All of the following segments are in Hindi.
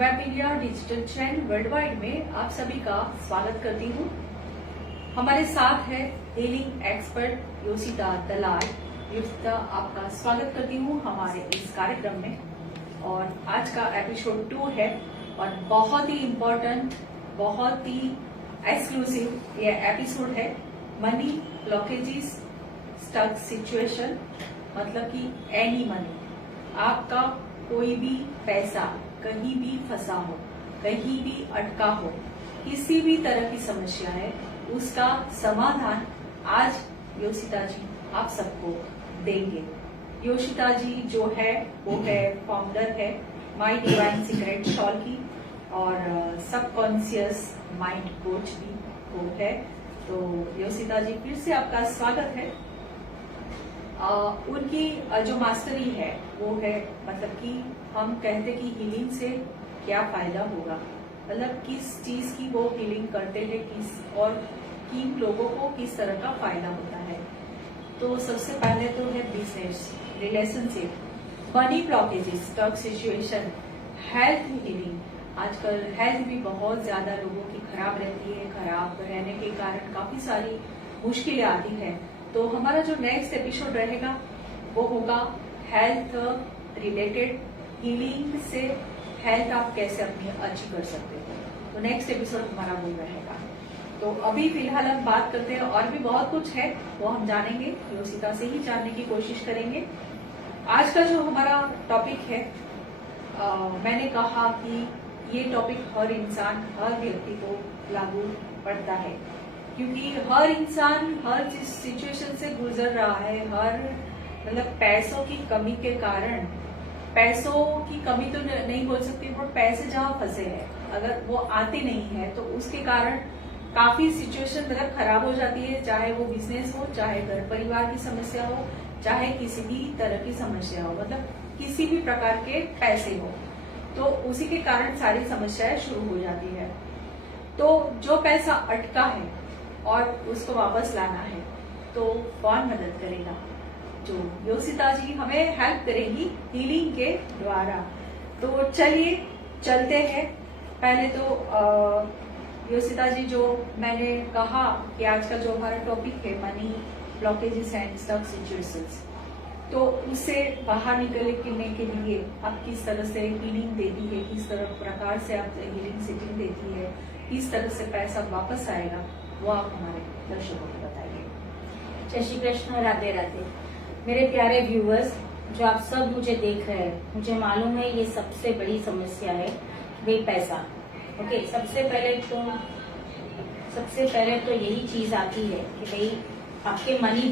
Web India digital trend world wide में आप सभी का स्वागत करती हूँ। हमारे साथ है हीलिंग एक्सपर्ट योशिता दलाल। योशिता, आपका स्वागत करती हूँ हमारे इस कार्यक्रम में। और आज का एपिसोड 2 है और बहुत ही इम्पोर्टेंट, बहुत ही एक्सक्लूसिव ये एपिसोड है। मनी ब्लॉकेजेस स्टक सिचुएशन, मतलब कि एनी मनी, आपका कोई भी पैसा कहीं भी फंसा हो, कहीं भी अटका हो, किसी भी तरह की समस्या है, उसका समाधान आज योशिता जी आप सबको देंगे। योशिता जी जो है वो है फाउंडर है माय डिवाइन सीक्रेट शॉल की और सबकॉन्शियस माइंड कोच भी वो है। तो योशिता जी फिर से आपका स्वागत है। उनकी जो मास्टरी है वो है, मतलब कि हम कहते कि हीलिंग से क्या फायदा होगा, मतलब किस चीज की वो हीलिंग करते हैं, किस और किन लोगों को किस तरह का फायदा होता है। तो सबसे पहले तो है business, relationship, money blockages, stuck situation, health healing. आजकल हेल्थ भी बहुत ज्यादा लोगों की खराब रहती है। खराब रहने के कारण काफी सारी मुश्किलें आती है। तो हमारा जो नेक्स्ट एपिसोड रहेगा वो होगा हेल्थ रिलेटेड, हीलिंग से हेल्थ आप कैसे अपनी अच्छी कर सकते हो। तो नेक्स्ट एपिसोड हमारा वो रहेगा। तो अभी फिलहाल हम बात करते हैं, और भी बहुत कुछ है वो हम जानेंगे, योशिता से ही जानने की कोशिश करेंगे। आज का जो हमारा टॉपिक है, मैंने कहा कि ये टॉपिक हर इंसान, हर व्यक्ति को लागू पड़ता है, क्योंकि हर इंसान हर सिचुएशन से गुजर रहा है। हर मतलब पैसों की कमी के कारण, पैसों की कमी तो नहीं बोल सकती, पर पैसे जहाँ फंसे हैं अगर वो आते नहीं है तो उसके कारण काफी सिचुएशन मतलब खराब हो जाती है। चाहे वो बिजनेस हो, चाहे घर परिवार की समस्या हो, चाहे किसी भी तरह की समस्या हो, मतलब किसी भी प्रकार के पैसे हो, तो उसी के कारण सारी समस्याएं शुरू हो जाती है। तो जो पैसा अटका है और उसको वापस लाना है तो कौन मदद करेगा? जो योशिता जी हमें हेल्प करेंगी हीलिंग के द्वारा। तो चलिए चलते हैं। पहले तो योशिता जी, जो मैंने कहा कि आज का जो हमारा टॉपिक है money blockages and stuck situations, तो उससे बाहर निकलने के लिए आप किस तरह से हीलिंग देती है, किस तरह प्रकार से आप हीलिंग सेटिंग देती है, किस तरह से पैसा वापस आएगा, वो आप हमारे दर्शकों को बताइए। जय श्री कृष्ण, राधे राधे। मेरे प्यारे व्यूअर्स, जो आप सब मुझे देख रहे हैं, मुझे मालूम है ये सबसे बड़ी समस्या है भाई, पैसा। ओके, सबसे पहले तो यही चीज आती है कि भाई आपके मनी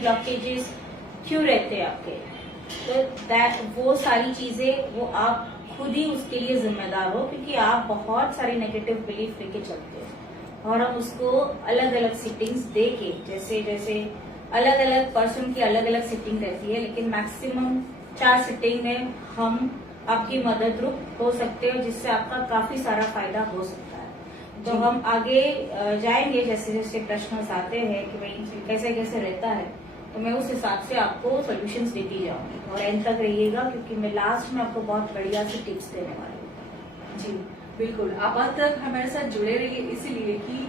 ब्लॉकेजेस क्यों रहते हैं आपके। तो वो सारी चीजें वो आप खुद ही उसके लिए जिम्मेदार हो, क्योंकि आप बहुत सारी नेगेटिव बिलीफ लेके चलते हो। और हम उसको अलग अलग सिटिंग्स दे के, जैसे अलग अलग पर्सन की अलग अलग सिटिंग रहती है, लेकिन मैक्सिमम 4 सिटिंग में हम आपकी मदद रूप हो सकते हो, जिससे आपका काफी सारा फायदा हो सकता है। तो हम आगे जाएंगे, जैसे जैसे प्रश्न आते हैं कि भाई कैसे कैसे रहता है, तो मैं उस हिसाब से आपको सोल्यूशंस देती जाऊंगी। और एंड तक रहिएगा, क्योंकि मैं लास्ट में आपको बहुत बढ़िया से टिप्स देने वाली हूँ। जी बिल्कुल, आप अब तक हमारे साथ जुड़े रहिए, इसीलिए कि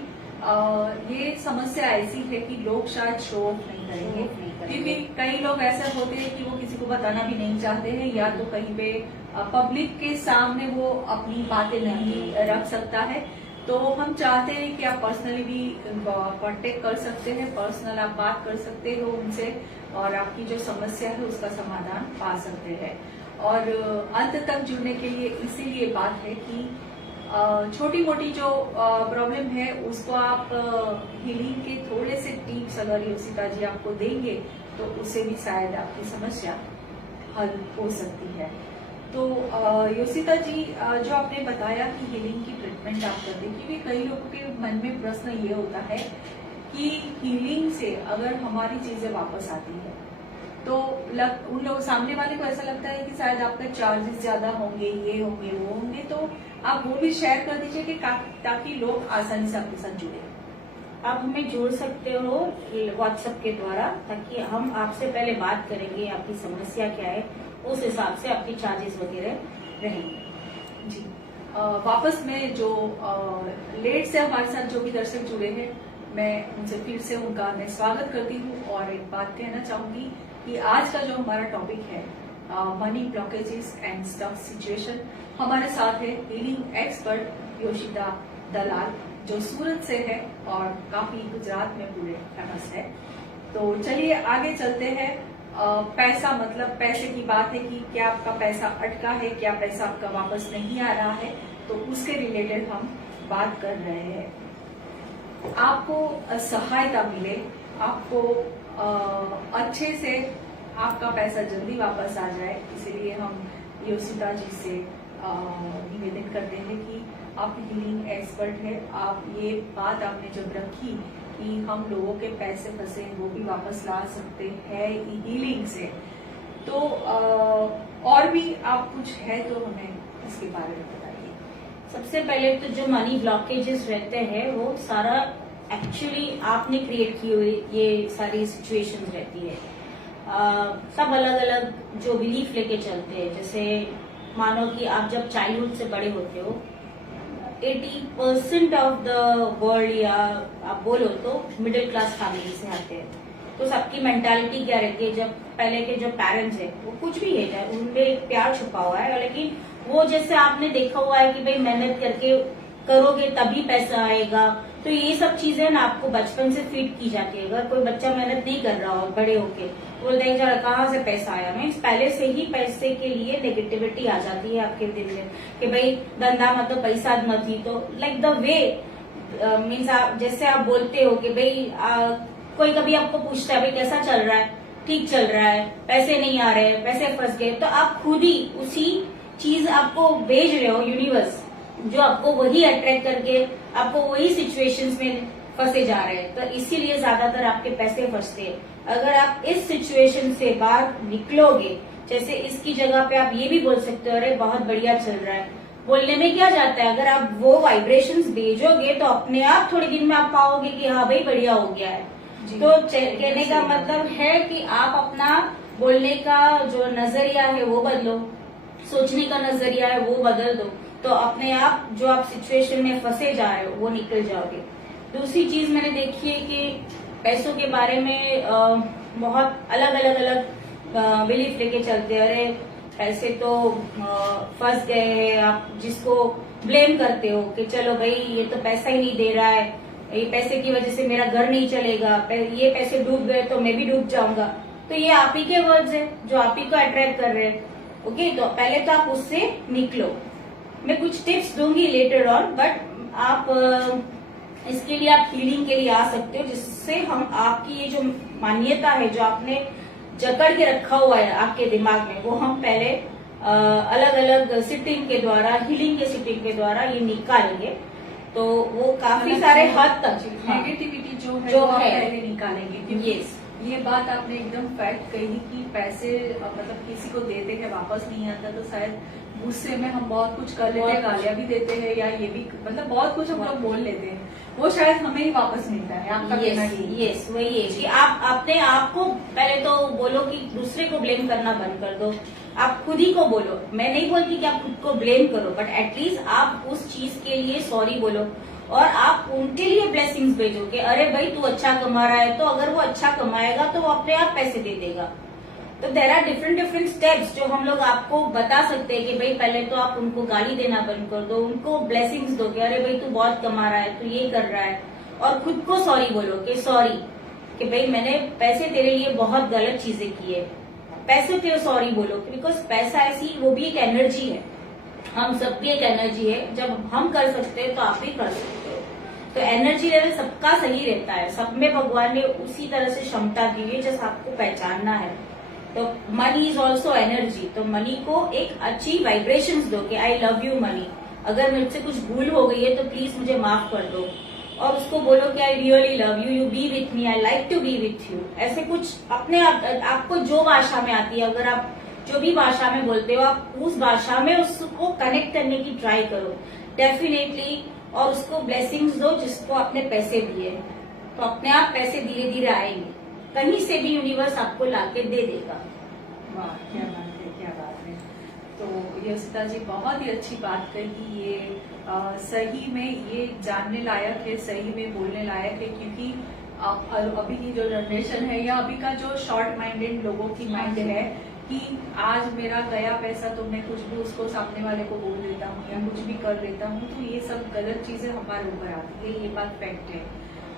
ये समस्या ऐसी है कि लोग शायद शो ऑफ नहीं करेंगे, क्योंकि कई लोग ऐसे होते हैं कि वो किसी को बताना भी नहीं चाहते हैं, या तो कहीं पे पब्लिक के सामने वो अपनी बातें नहीं रख सकता है। तो हम चाहते हैं कि आप पर्सनली भी कांटेक्ट कर सकते हैं, पर्सनल आप बात कर सकते हो उनसे, और आपकी जो समस्या है उसका समाधान पा सकते हैं। और अंत तक जुड़ने के लिए इसीलिए बात है कि छोटी मोटी जो प्रॉब्लम है उसको आप हीलिंग के थोड़े से टिप्स अगर योशिता जी आपको देंगे तो उससे भी शायद आपकी समस्या हल हो सकती है। तो योशिता जी, जो आपने बताया कि हीलिंग की ट्रीटमेंट आप करते हैं, क्योंकि कई लोगों के मन में प्रश्न ये होता है कि हीलिंग से अगर हमारी चीजें वापस आती है तो उन लोग सामने वाले को ऐसा लगता है कि शायद आपके चार्जेस ज्यादा होंगे, ये होंगे, वो होंगे। तो आप वो भी शेयर कर दीजिए कि ताकि लोग आसानी से आपके साथ जुड़े। आप हमें जोड़ सकते हो व्हाट्सएप के द्वारा, ताकि हम आपसे पहले बात करेंगे आपकी समस्या क्या है, उस हिसाब से आपकी चार्जेस वगैरह रहेंगे। जी वापस में जो लेट से हमारे साथ जो भी दर्शक जुड़े हैं, मैं उनसे फिर से उनका मैं स्वागत करती हूँ और एक बात कहना चाहूंगी कि आज का जो हमारा टॉपिक है money blockages and stuck situation, हमारे साथ है हीलिंग एक्सपर्ट योशिता दलाल जो सूरत से है और काफी गुजरात में पूरे फेमस है। तो चलिए आगे चलते हैं। पैसा मतलब पैसे की बात है कि क्या आपका पैसा अटका है, क्या पैसा आपका वापस नहीं आ रहा है, तो उसके रिलेटेड हम बात कर रहे हैं। आपको सहायता मिले, आपको अच्छे से आपका पैसा जल्दी वापस आ जाए, इसीलिए हम योशिता जी से निवेदन करते हैं कि आप हीलिंग एक्सपर्ट है। आप ये बात आपने जब रखी कि हम लोगों के पैसे फंसे वो भी वापस ला सकते हैं हीलिंग से, तो और भी आप कुछ है तो हमें इसके बारे में बताइए। सबसे पहले तो जो मनी ब्लॉकेजेस रहते हैं वो सारा एक्चुअली आपने क्रिएट की हुई ये सारी सिचुएशंस रहती है। सब अलग अलग जो बिलीफ लेके चलते हैं। जैसे मानो कि आप जब चाइल्डहुड से बड़े होते हो, 80% ऑफ द वर्ल्ड या आप बोलो तो मिडिल क्लास फैमिली से आते हैं, तो सबकी मेंटालिटी क्या रहती है, जब पहले के जो पेरेंट्स है वो कुछ भी है जाए उनमें एक प्यार छुपा हुआ है, लेकिन वो जैसे आपने देखा हुआ है कि भाई मेहनत करके करोगे तभी पैसा आएगा, तो ये सब चीजें ना आपको बचपन से फीड की जाती है। अगर कोई बच्चा मेहनत नहीं कर रहा हो बड़े होके, वो देख जा कहाँ से पैसा आया, मीन्स पहले से ही पैसे के लिए नेगेटिविटी आ जाती है आपके दिल में कि भाई धंधा मत तो पैसा मत ही, तो लाइक द वे मीन्स आप जैसे आप बोलते हो कि भाई कोई कभी आपको पूछता है भाई कैसा चल रहा है, ठीक चल रहा है, पैसे नहीं आ रहे, पैसे फंस गए, तो आप खुद ही उसी चीज आपको भेज रहे हो यूनिवर्स, जो आपको वही अट्रैक्ट करके आपको वही सिचुएशंस में फंसे जा रहे हैं। तो इसीलिए ज्यादातर आपके पैसे फंसते हैं। अगर आप इस सिचुएशन से बाहर निकलोगे, जैसे इसकी जगह पे आप ये भी बोल सकते हो अरे बहुत बढ़िया चल रहा है, बोलने में क्या जाता है, अगर आप वो वाइब्रेशंस भेजोगे तो अपने आप थोड़े दिन में आप पाओगे कि हाँ भाई बढ़िया हो गया है। तो कहने का मतलब है कि आप अपना बोलने का जो नजरिया है वो बदलो, सोचने का नजरिया है वो बदल दो, तो अपने आप जो आप सिचुएशन में फंसे जा रहे हो वो निकल जाओगे। दूसरी चीज मैंने देखी है कि पैसों के बारे में बहुत अलग बिलीफ लेके चलते हैं। अरे पैसे तो फंस गए हैं, आप जिसको ब्लेम करते हो कि चलो भाई ये तो पैसा ही नहीं दे रहा है, ये पैसे की वजह से मेरा घर नहीं चलेगा, ये पैसे डूब गए तो मैं भी डूब जाऊंगा। तो ये आप ही के वर्ड्स है जो आप ही को अट्रैक्ट कर रहे हैं। ओके, तो पहले तो आप उससे निकलो। मैं कुछ टिप्स दूंगी लेटर ऑन, बट आप इसके लिए आप हीलिंग के लिए आ सकते हो, जिससे हम आपकी ये जो मान्यता है जो आपने जकड़ के रखा हुआ है आपके दिमाग में, वो हम पहले अलग अलग सिटिंग के द्वारा, हीलिंग के सिटिंग के द्वारा ये निकालेंगे। तो वो काफी सारे हद तक नेगेटिविटी जो है वो पहले निकालेंगे। यस, ये बात आपने एकदम फैक्ट कही कि पैसे मतलब किसी को देते हैं वापस नहीं आता, तो शायद गुस्से में हम बहुत कुछ कर लेते हैं, गालियां भी देते हैं या ये भी मतलब बहुत कुछ हम लोग बोल लेते हैं, वो शायद हमें ही वापस मिलता है। आपका कहना ही यस वही है कि आप अपने आप को पहले तो बोलो कि दूसरे को ब्लेम करना बंद कर दो, आप खुद ही को बोलो। मैं नहीं बोलती कि आप खुद को ब्लेम करो, बट एटलीस्ट आप उस चीज के लिए सॉरी बोलो और आप उनके लिए ब्लेसिंग्स भेजो कि अरे भाई तू अच्छा कमा रहा है, तो अगर वो अच्छा कमाएगा तो वो अपने आप पैसे दे देगा। तो देर आर डिफरेंट स्टेप्स जो हम लोग आपको बता सकते हैं कि भाई पहले तो आप उनको गाली देना बंद कर दो, उनको ब्लेसिंग्स दो कि अरे भाई तू बहुत कमा रहा है, तू ये कर रहा है, और खुद को सॉरी बोलो कि सॉरी कि भाई मैंने पैसे तेरे लिए बहुत गलत चीजें की है, पैसे के सॉरी बोलो, बिकॉज पैसा ऐसी वो भी एक एनर्जी है, हम सब भी एक एनर्जी है, जब हम कर सकते हैं तो आप भी कर सकते हो। तो एनर्जी लेवल सबका सही रहता है, सब में भगवान ने उसी तरह से क्षमता दी है जैसे आपको पहचानना है। तो मनी इज ऑल्सो एनर्जी, तो मनी को एक अच्छी वाइब्रेशंस दो कि आई लव यू मनी, अगर मुझसे कुछ भूल हो गई है तो प्लीज मुझे माफ कर दो, और उसको बोलो कि I really love you, you be with me, I like to be with you. ऐसे कुछ अपने आपको जो भाषा में आती है, अगर आप जो भी भाषा में बोलते हो आप उस भाषा में उसको कनेक्ट करने की ट्राई करो डेफिनेटली, और उसको ब्लेसिंग्स दो जिसको आपने पैसे दिए, तो अपने आप पैसे धीरे धीरे आएंगे, कहीं से भी यूनिवर्स आपको लाके दे देगा। वाह क्या बात है, क्या बात है। तो तो यशिता जी बहुत ही अच्छी बात कही। ये सही में ये जानने लायक है, सही में बोलने लायक है, क्योंकि अभी की जो जनरेशन है या अभी का जो शॉर्ट माइंडेड लोगों की माइंड है कि आज मेरा गया पैसा तो मैं कुछ भी उसको सामने वाले को बोल देता हूँ या कुछ भी कर लेता हूँ, तो ये सब गलत चीजें हमारे ऊपर आती है, ये बात फैक्ट है।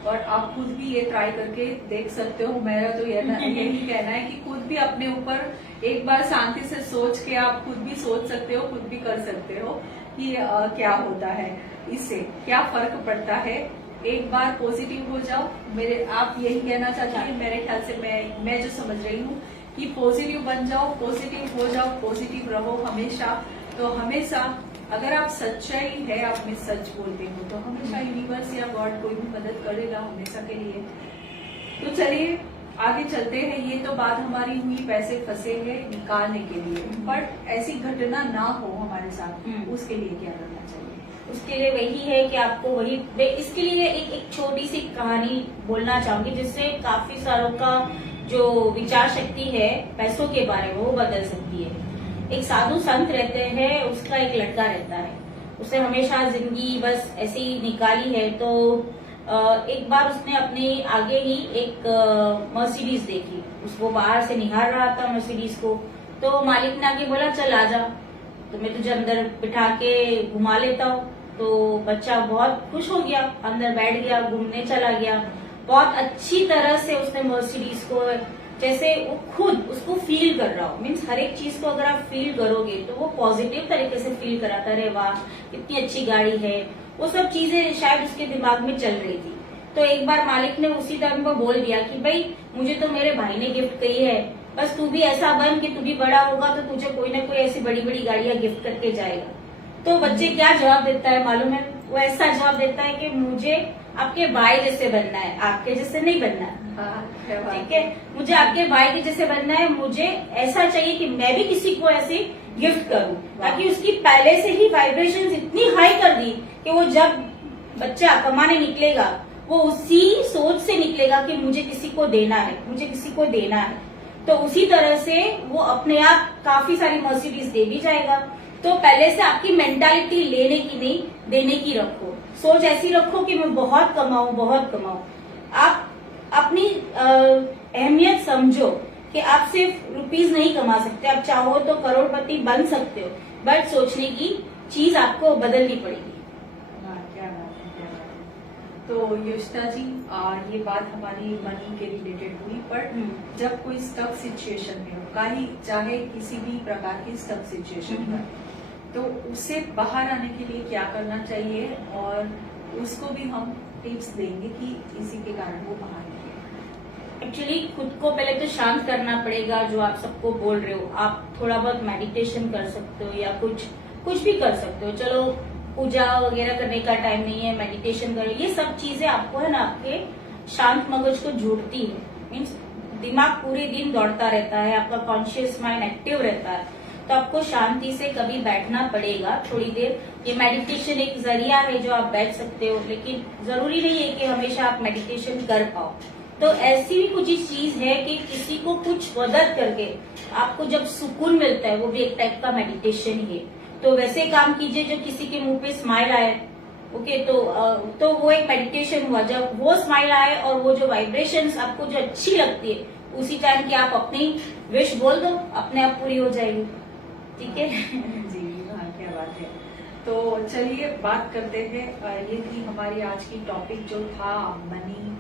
और आप खुद भी ये ट्राई करके देख सकते हो। मेरा तो यही कहना है कि खुद भी अपने ऊपर एक बार शांति से सोच के आप खुद भी सोच सकते हो, खुद भी कर सकते हो कि क्या होता है, इससे क्या फर्क पड़ता है। एक बार पॉजिटिव हो जाओ। आप यही कहना चाहते हैं, मेरे ख्याल से मैं जो समझ रही हूँ कि पॉजिटिव बन जाओ, पॉजिटिव हो जाओ, पॉजिटिव रहो हमेशा। तो हमेशा अगर आप सच्चाई है, आप में सच बोलते हो, तो हमेशा यूनिवर्स या गॉड कोई भी मदद करेगा हमेशा के लिए। तो चलिए आगे चलते हैं। ये तो बात हमारी हुई पैसे फंसे हैं निकालने के लिए, बट ऐसी घटना ना हो हमारे साथ, उसके लिए क्या करना चाहिए? उसके लिए वही है कि आपको इसके लिए एक छोटी सी कहानी बोलना चाहूंगी, जिससे काफी सारों का जो विचार शक्ति है पैसों के बारे में वो बदल सकती है। एक साधु संत रहते हैं, उसका एक लड़का रहता है, उसे हमेशा जिंदगी बस ऐसे ही निकाली है। तो एक बार उसने अपने आगे ही एक मर्सिडीज देखी, उसको बाहर से निहार रहा था मर्सिडीज को। तो मालिक ने आगे बोला चल आजा, तो मैं तुझे अंदर बिठा के घुमा लेता हूँ। तो बच्चा बहुत खुश हो गया, अंदर बैठ गया, घूमने चला गया। बहुत अच्छी तरह से उसने मर्सिडीज को, जैसे वो खुद उसको फील कर रहा हो, मीन्स हर एक चीज को अगर आप फील करोगे तो वो पॉजिटिव तरीके से फील कराता रहे, वाह कितनी अच्छी गाड़ी है, वो सब चीजें शायद उसके दिमाग में चल रही थी। तो एक बार मालिक ने उसी टाइम पर बोल दिया कि भाई मुझे तो मेरे भाई ने गिफ्ट कही है, बस तू भी ऐसा बन कि तू भी बड़ा होगा तो तुझे कोई ना कोई ऐसी बड़ी बड़ी गाड़ियां गिफ्ट करके जाएगा। तो बच्चे क्या जवाब देता है मालूम है? वो ऐसा जवाब देता है कि मुझे आपके भाई जैसे बनना है, आपके जैसे नहीं बनना है। ठीक है, मुझे आपके भाई के जैसे बनना है, मुझे ऐसा चाहिए कि मैं भी किसी को ऐसे गिफ्ट करूं, ताकि उसकी पहले से ही वाइब्रेशंस इतनी हाई कर दी कि वो जब बच्चा कमाने निकलेगा वो उसी सोच से निकलेगा कि मुझे किसी को देना है, मुझे किसी को देना है। तो उसी तरह से वो अपने आप काफी सारी मर्सिडीज दे भी जाएगा। तो पहले से आपकी मेंटालिटी लेने की नहीं, देने की रखो। सोच ऐसी रखो कि मैं बहुत कमाऊं, बहुत कमाऊं। आप अपनी अहमियत समझो कि आप सिर्फ रुपीस नहीं कमा सकते, आप चाहो तो करोड़पति बन सकते हो, बट सोचने की चीज आपको बदलनी पड़ेगी। क्या बात है, क्या बात है। तो यशिता जी, ये बात हमारी मनी के रिलेटेड हुई, पर जब कोई स्टक सिचुएशन में हो, चाहे किसी भी प्रकार की स्टक सिचुएशन में, तो उससे बाहर आने के लिए क्या करना चाहिए, और उसको भी हम टिप्स देंगे कि इसी के कारण वो बाहर निकले। एक्चुअली खुद को पहले तो शांत करना पड़ेगा। जो आप सबको बोल रहे हो, आप थोड़ा बहुत मेडिटेशन कर सकते हो या कुछ भी कर सकते हो। चलो पूजा वगैरह करने का टाइम नहीं है, मेडिटेशन करो, ये सब चीजें आपको है ना आपके शांत मगज को जोड़ती है। मीन्स दिमाग पूरे दिन दौड़ता रहता है, आपका कॉन्शियस माइंड एक्टिव रहता है, तो आपको शांति से कभी बैठना पड़ेगा थोड़ी देर। ये मेडिटेशन एक जरिया है जो आप बैठ सकते हो, लेकिन जरूरी नहीं है कि हमेशा आप मेडिटेशन कर पाओ। तो ऐसी भी कुछ चीज है कि किसी को कुछ मदद करके आपको जब सुकून मिलता है, वो भी एक टाइप का मेडिटेशन ही है। तो वैसे काम कीजिए जो किसी के मुंह पे स्माइल आए, ओके, तो वो एक मेडिटेशन हुआ। जब वो स्माइल आए और वो जो वाइब्रेशंस आपको जो अच्छी लगती है, उसी टाइम की आप अपनी विश बोल दो, अपने आप पूरी हो जाएगी। ठीक है जी हाँ, क्या बात है। तो चलिए बात करते हैं। ये थी हमारी आज की टॉपिक जो था मनी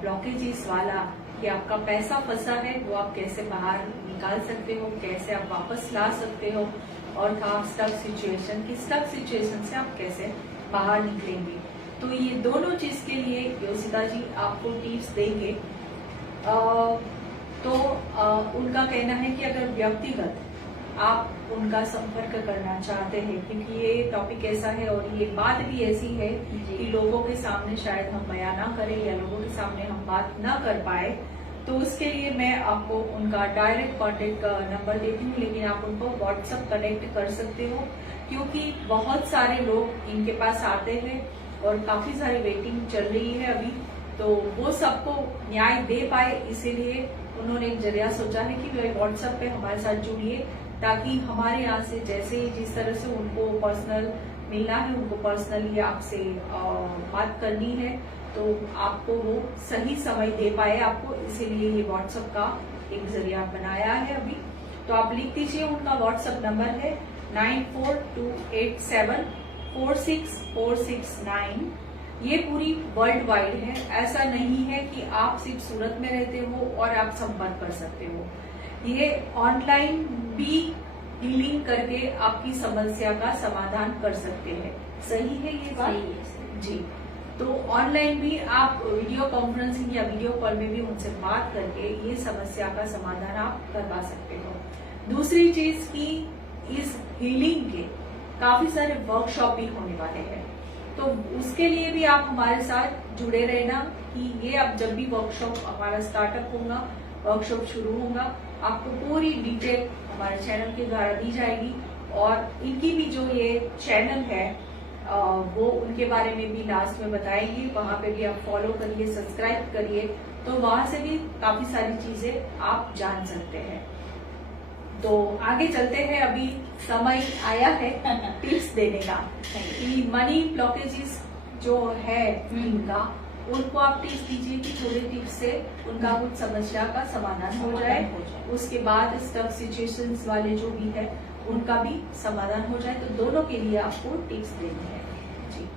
ब्लॉकेजेस वाला, कि आपका पैसा फंसा है वो आप कैसे बाहर निकाल सकते हो, कैसे आप वापस ला सकते हो, और था स्टक सिचुएशन की स्टक सिचुएशन से आप कैसे बाहर निकलेंगे। तो ये दोनों चीज के लिए यशिता जी आपको टिप्स देंगे। उनका कहना है कि अगर व्यक्तिगत आप उनका संपर्क करना चाहते हैं, क्योंकि ये टॉपिक ऐसा है और ये बात भी ऐसी है कि लोगों के सामने शायद हम बयां ना करें या लोगों के सामने हम बात ना कर पाए, तो उसके लिए मैं आपको उनका डायरेक्ट कॉन्टेक्ट का नंबर देती हूँ, लेकिन आप उनको व्हाट्सएप कनेक्ट कर सकते हो, क्योंकि बहुत सारे लोग इनके पास आते हैं और काफी सारी वेटिंग चल रही है अभी, तो वो सबको न्याय दे पाए, इसीलिए उन्होंने एक जरिया सोचा है कि व्हाट्सएप पे हमारे साथ जुड़िए, ताकि हमारे यहाँ से जैसे जिस तरह से उनको पर्सनल मिलना है, उनको पर्सनली आपसे बात करनी है, तो आपको वो सही समय दे पाए आपको, इसीलिए ये व्हाट्सएप का एक जरिया बनाया है अभी। तो आप लिख दीजिए, उनका व्हाट्सएप नंबर है 9428746469। ये पूरी वर्ल्ड वाइड है, ऐसा नहीं है कि आप सिर्फ सूरत में रहते हो और आप संपर्क कर सकते हो। ये ऑनलाइन भी हीलिंग करके आपकी समस्या का समाधान कर सकते हैं। सही है ये बात? सही है। जी। तो ऑनलाइन भी आप वीडियो कॉन्फ्रेंसिंग या वीडियो कॉल में भी उनसे बात करके ये समस्या का समाधान आप करवा सकते हो। दूसरी चीज की इस हीलिंग के काफी सारे वर्कशॉप भी होने वाले हैं, तो उसके लिए भी आप हमारे साथ जुड़े रहना कि ये अब जब भी वर्कशॉप हमारा स्टार्टअप होगा, वर्कशॉप शुरू होगा, आपको पूरी डिटेल हमारे चैनल के द्वारा दी जाएगी। और इनकी भी जो ये चैनल है वो उनके बारे में भी लास्ट में बताएंगे, वहां पे भी आप फॉलो करिए, सब्सक्राइब करिए, तो वहां से भी काफी सारी चीजें आप जान सकते हैं। तो आगे चलते हैं, अभी समय आया है टिप्स देने का कि मनी ब्लॉकेजेस जो है इनका, उनको आप टिप्स दीजिए कि थोड़े टिप्स से उनका कुछ समस्या का समाधान हो जाए। उसके बाद स्टफ सिचुएशंस वाले जो भी है उनका भी समाधान हो जाए, तो दोनों के लिए आपको टिप्स देनी है। जी।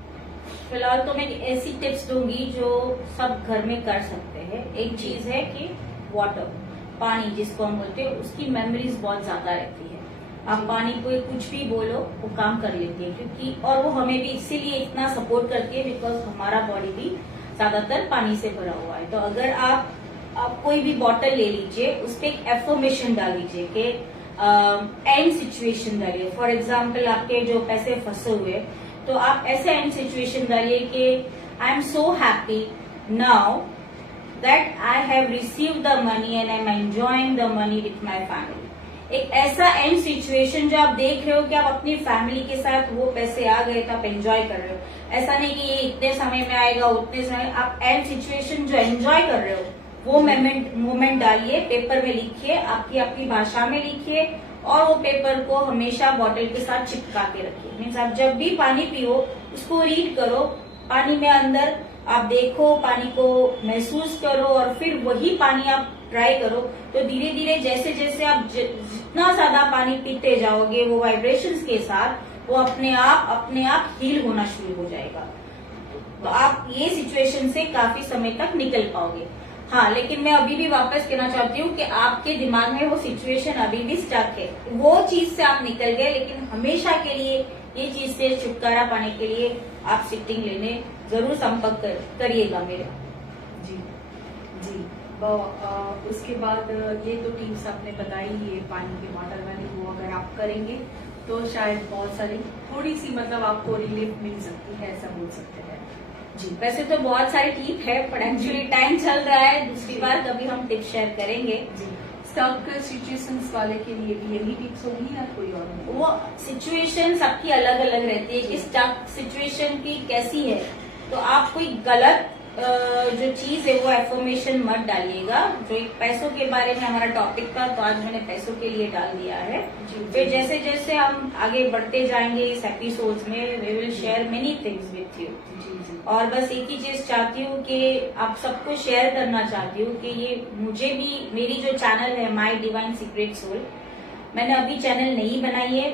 फिलहाल तो मैं ऐसी टिप्स दूंगी जो सब घर में कर सकते हैं। एक चीज है कि वाटर, पानी जिसको हम बोलते हैं, उसकी मेमोरीज बहुत ज्यादा रहती है। आप पानी को कुछ भी बोलो वो काम कर लेती है, क्योंकि और वो हमें भी इसीलिए इतना सपोर्ट करती है बिकॉज हमारा बॉडी भी ज्यादातर पानी से भरा हुआ है। तो अगर आप कोई भी बॉटल ले लीजिए, उस पर एक एफर्मेशन डाल दीजिए कि एंड सिचुएशन डालिए। फॉर एग्जाम्पल आपके जो पैसे फंसे हुए, तो आप ऐसे एंड सिचुएशन डालिए कि I am so happy now that I have received the money and I am enjoying the money with my family. एक ऐसा एंड सिचुएशन जो आप देख रहे हो कि आप अपनी फैमिली के साथ वो पैसे आ गए तो आप एंजॉय कर रहे हो। ऐसा नहीं कि ये इतने समय में आएगा, उतने समय, आप एंड सिचुएशन जो एंजॉय कर रहे हो वो मोमेंट डालिए, पेपर में लिखिए, आपकी अपनी भाषा में लिखिए, और वो पेपर को हमेशा बॉटल के साथ चिपका के रखिए। मीन्स आप जब भी पानी पियो उसको रीड करो, पानी में अंदर आप देखो, पानी को महसूस करो, और फिर वही पानी आप ट्राई करो। तो धीरे धीरे जैसे जैसे आप जितना ज्यादा पानी पीते जाओगे, वो वाइब्रेशंस के साथ वो अपने आप हील होना शुरू हो जाएगा। तो आप ये सिचुएशन से काफी समय तक निकल पाओगे। हाँ, लेकिन मैं अभी भी वापस कहना चाहती हूँ कि आपके दिमाग में वो सिचुएशन अभी भी स्टक है, वो चीज से आप निकल गए, लेकिन हमेशा के लिए ये चीज से छुटकारा पाने के लिए आप सिटिंग लेने जरूर संपर्क करिएगा मेरे। जी जी। उसके बाद ये तो टिप्स आपने बताई, ये पानी की बॉटल वाली, वो अगर आप करेंगे तो शायद बहुत सारी थोड़ी सी मतलब आपको रिलीफ मिल सकती है, ऐसा बोल सकते हैं। जी, वैसे तो बहुत सारे टिप है, पर एक्चुअली टाइम चल रहा है, दूसरी बार कभी हम टिप शेयर करेंगे। जी। स्टक सिचुएशंस वाले के लिए भी यही टिप्स होगी या कोई और? वो सिचुएशन सबकी अलग अलग रहती है कि स्टक सिचुएशन की कैसी है। तो आप कोई गलत जो चीज है वो एफर्मेशन मत डालिएगा। जो एक पैसों के बारे में हमारा टॉपिक था, तो आज मैंने पैसों के लिए डाल दिया है। फिर जैसे जैसे हम आगे बढ़ते जाएंगे इस एपिसोड्स में, we will share many things with you. और बस एक ही चीज चाहती हूँ कि आप सबको शेयर करना चाहती हूँ कि ये मुझे भी, मेरी जो चैनल है माई डिवाइन सीक्रेट सोल, मैंने अभी चैनल नहीं बनाई है,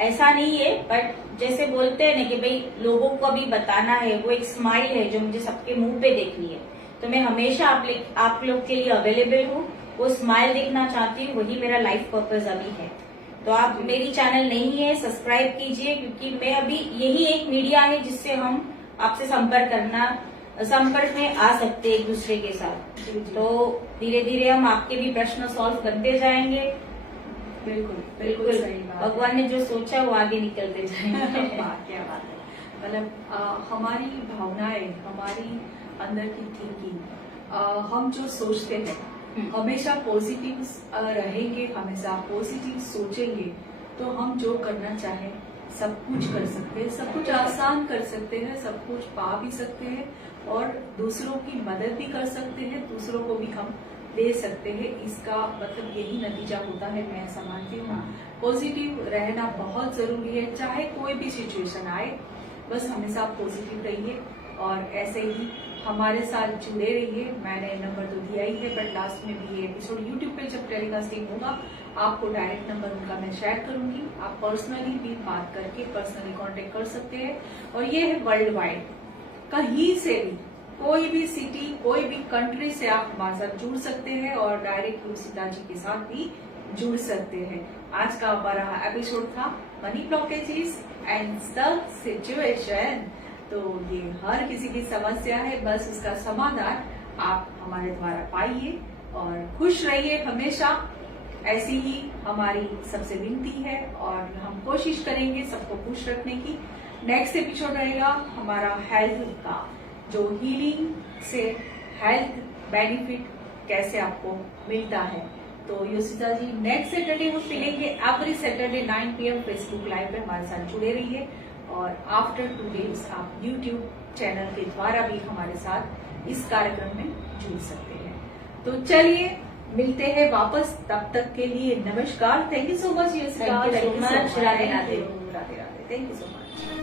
ऐसा नहीं है, बट जैसे बोलते हैं ना कि भाई लोगों को अभी बताना है, वो एक स्माइल है जो मुझे सबके मुंह पे देखनी है। तो मैं हमेशा आप लोग के लिए अवेलेबल हूँ, वो स्माइल देखना चाहती हूँ, वही मेरा लाइफ पर्पज अभी है। तो आप, मेरी चैनल नहीं है, सब्सक्राइब कीजिए, क्योंकि मैं अभी, यही एक मीडिया है जिससे हम आपसे संपर्क में आ सकते हैं एक दूसरे के साथ। तो धीरे धीरे हम आपके भी प्रश्न सॉल्व करते जाएंगे। बिल्कुल बिल्कुल सही बात। भगवान ने जो सोचा वो आगे निकलते जाएंगे। क्या बात है। मतलब हमारी भावनाएं, हमारी अंदर की थिंकिंग, हम जो सोचते हैं हमेशा पॉजिटिव रहेंगे, हमेशा पॉजिटिव सोचेंगे, तो हम जो करना चाहें सब कुछ कर सकते हैं, सब कुछ आसान कर सकते हैं, सब कुछ पा भी सकते हैं, और दूसरों की मदद भी कर सकते हैं, दूसरों को भी हम दे सकते हैं। इसका मतलब यही नतीजा होता है, मैं ऐसा मानती हूँ। पॉजिटिव रहना बहुत जरूरी है, चाहे कोई भी सिचुएशन आए, बस हमेशा पॉजिटिव रहिए और ऐसे ही हमारे साथ जुड़े रहिए। मैंने नंबर तो दिया ही है, बट लास्ट में भी ये एपिसोड यूट्यूब पे जब टेलीकास्टिंग होगा आपको डायरेक्ट नंबर उनका मैं शेयर करूंगी। आप पर्सनली भी बात करके पर्सनली कांटेक्ट कर सकते हैं। और ये है वर्ल्ड वाइड, कहीं से भी, कोई भी सिटी, कोई भी कंट्री से आप हमारे साथ जुड़ सकते हैं और डायरेक्ट योशिता जी के साथ भी जुड़ सकते हैं। आज का हमारा एपिसोड था money blockages and the situation. तो ये हर किसी की समस्या है, बस उसका समाधान आप हमारे द्वारा पाइए और खुश रहिए हमेशा। ऐसी ही हमारी सबसे विनती है और हम कोशिश करेंगे सबको खुश रखने की। नेक्स्ट एपिसोड रहेगा हमारा हेल्थ का, जो हीलिंग से हेल्थ बेनिफिट कैसे आपको मिलता है। तो योशिता जी नेक्स्ट सैटरडे हम मिलेंगे, every Saturday 9 PM Facebook live पे हमारे साथ जुड़े रहिए। और आफ्टर 2 days आप यूट्यूब चैनल के द्वारा भी हमारे साथ इस कार्यक्रम में जुड़ सकते हैं। तो चलिए मिलते हैं वापस, तब तक के लिए नमस्कार। Thank you so much Yoshita, Thank you so much. Radhe Radhe Radhe Radhe. Radhe Radhe, thank you so much.